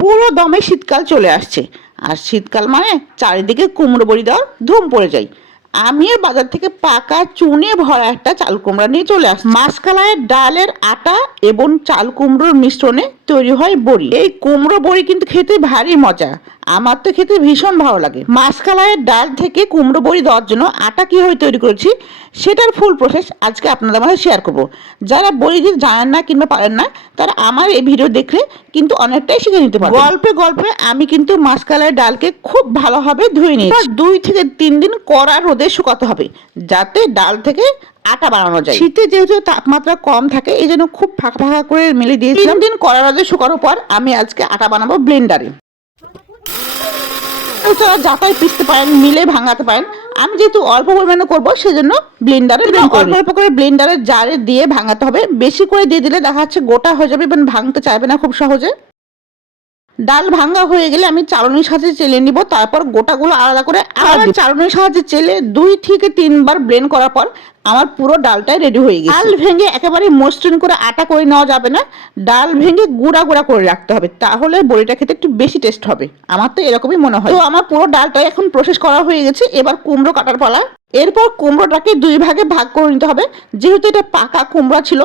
পুরো দমে শীতকাল চলে আসছে। আর শীতকাল মানে চারিদিকে কুমড়ো বড়ি দেওয়ার ধুম পড়ে যায়। আমিও বাজার থেকে পাকা চুনে ভরা একটা চাল কুমড়া নিয়ে চলে আসি মাসকালাইয়ের ডালের আটা এবং চাল কুমড়োর মিশ্রণে তৈরি হয় বড়ি। এই কুমড়ো বড়ি কিন্তু খেতে ভারী মজা। আমার তো খেতে ভীষণ ভালো লাগে। মাসকালাইয়ের ডাল থেকে কুমড়ো বড়ি দেওয়ার জন্য আটা কীভাবে তৈরি করেছি, সেটার ফুল প্রসেস আজকে আপনাদের মাঝে শেয়ার করব। যারা বড়ি দিতে জানেন না কিংবা পারেন না, তারা আমার এই ভিডিও দেখলে কিন্তু অনেকটাই শিখে নিতে পারবে গল্পে গল্পে আমি কিন্তু মাসকালাইয়ের ডালকে খুব ভালোভাবে ধুয়ে নিয়েছি। দুই থেকে তিন দিন কড়া রোদে শুকাতে হবে? যাতে ডাল থেকে আটা বানানো যায়। শীতে যেহেতু তাপমাত্রা কম থাকে এই জন্য খুব ফাঁকা ফাঁকা করে মেলে দিয়েছিলাম। দিন কড়া রোদে শুকানোর পর আমি আজকে আটা বানাবো ব্লেন্ডারে। তারা যাতাই পিসতে পারেন মিলে ভাঙাতে পারেন। আমি যেহেতু অল্প পরিমাণে করব সেজন্য ব্লেন্ডারে অল্প অল্প করে ব্লেন্ডারে জারে দিয়ে ভাঙাতে হবে। বেশি করে দিয়ে দিলে দেখা যাচ্ছে গোটা হয়ে যাবে এবং ভাঙতে চাইবে না খুব সহজে। ডাল ভাঙ্গা হয়ে গেলে আমি চালনির সাহায্যে চেলে নিব তারপর গোটাগুলো আলাদা করে আবার চালনির সাহায্যে চেলে দুই থেকে তিনবার ব্লেন্ড করার পর আমার পুরো ডালটাই রেডি হয়ে গেছে। ডাল ভেঙে একেবারে মসৃণ করে আটা করে নেওয়া যাবে না। ডাল ভেঙে গুঁড়া গুঁড়া করে রাখতে হবে তাহলে বড়িটা খেতে একটু বেশি টেস্ট হবে। আমার তো এরকমই মনে হয়। তো আমার পুরো ডালটা এখন প্রসেস করা হয়ে গেছে। এবার কুমড়ো কাটার পালা। এরপর কুমড়োটাকে দুই ভাগে ভাগ করে নিতে হবে। যেহেতু এটা পাকা কুমড়া ছিল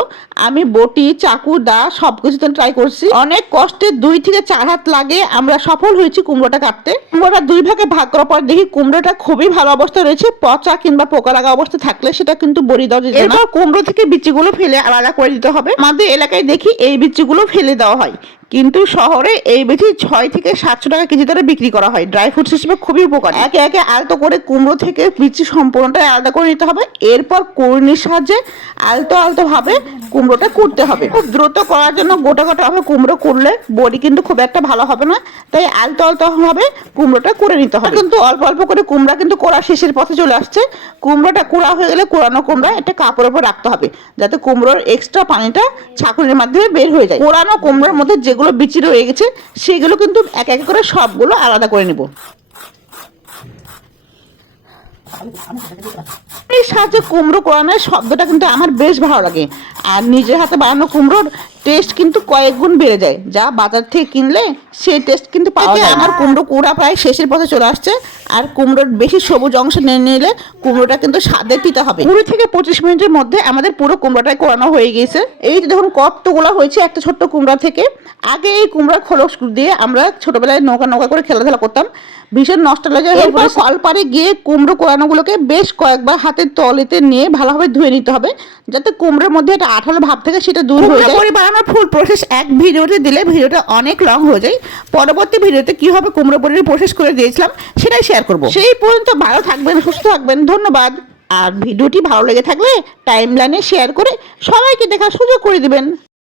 আমি বটি চাকু দা সব কিছুতে ট্রাই করছি। অনেক কষ্টে দুই থেকে চার হাত লাগে আমরা সফল হয়েছি কুমড়োটা কাটতে। কুমড়োটা দুই ভাগে ভাগ করার পর দেখি কুমড়োটা খুবই ভালো অবস্থায় রয়েছে। পচা কিংবা পোকা লাগা অবস্থা থাকলে সেটা কিন্তু বড়ি দেওয়া এরপর কুমড়ো থেকে বিচিগুলো ফেলে আলাদা করে দিতে হবে। আমাদের এলাকায় দেখি এই বিচিগুলো ফেলে দেওয়া হয়। কিন্তু শহরে এই বিচি ছয় থেকে সাতশো টাকা কেজি দরে বিক্রি করা হয়। ড্রাই ফ্রুটস হিসেবে খুবই উপকার। একে একে আলতো করে কুমড়ো থেকে বিচি সম্পূর্ণটা আলাদা করে নিতে হবে। এরপর কুড়নির সাহায্যে আলতো আলতো ভাবে কুমড়োটা কুড়তে হবে। খুব দ্রুত করার জন্য গোটা গোটা ভাবে কুমড়ো কুড়লে বড়ি কিন্তু খুব একটা ভালো হবে না। তাই আলতো আলতো ভাবে কুমড়োটা করে নিতে হবে। কিন্তু অল্প অল্প করে কুমড়া কিন্তু কোড়া শেষের পথে চলে আসছে। কুমড়োটা কোড়া হয়ে গেলে কোড়ানো কুমড়া একটা কাপড়ের উপর রাখতে হবে। যাতে কুমড়োর এক্সট্রা পানিটা ছাঁকুনির মাধ্যমে বের হয়ে যায়। কোড়ানো কুমড়োর মধ্যে যেগুলো বিচি রয়ে গেছে সেগুলো কিন্তু এক এক করে সবগুলো আলাদা করে নেব। এই সাহায্যে কুমড়ো কোরানোর শব্দটা কিন্তু আমার বেশ ভালো লাগে। আর নিজের হাতে বানানো কুমড়োর টেস্ট কিন্তু কয়েক গুণ বেড়ে যায়। যা বাজার থেকে কিনলে সেই টেস্ট কিন্তু পাওয়া যায় আমার কুমড়ো কুড়া প্রায় শেষের পথে চলে আসছে। আর কুমড়োর বেশি সবুজ অংশ নিয়ে নিলে কুমড়োটা কিন্তু স্বাদে পিতা হবে। কুড়ি থেকে পঁচিশ মিনিটের মধ্যে আমাদের পুরো কুমড়োটাই কোরানো হয়ে গেছে এই যে দেখুন কতগুলো হয়েছে একটা ছোট্ট কুমড়া থেকে। আগে এই কুমড়ার খোলস দিয়ে আমরা ছোটবেলায় নৌকা নৌকা করে খেলাধুলা করতাম। ভীষণ নষ্ট লাগে কলপারে গিয়ে কুমড়ো কোরানোগুলোকে বেশ কয়েকবার হাতের তলেতে নিয়ে ভালোভাবে ধুয়ে নিতে হবে যাতে কুমড়োর মধ্যে একটা আঠালো ভাব থাকে সেটা দূর হয়ে যায়। পরিবার বানানোর ফুল প্রসেস এক ভিডিওতে দিলে ভিডিওটা অনেক লং হয়ে যায়। পরবর্তী ভিডিওতে কীভাবে কুমড়ো পরি প্রসেস করে দিয়েছিলাম সেটাই শেয়ার করব। সেই পর্যন্ত ভালো থাকবেন সুস্থ থাকবেন ধন্যবাদ। আর ভিডিওটি ভালো লেগে থাকলে টাইম লাইনে শেয়ার করে সবাইকে দেখার সুযোগ করে দিবেন।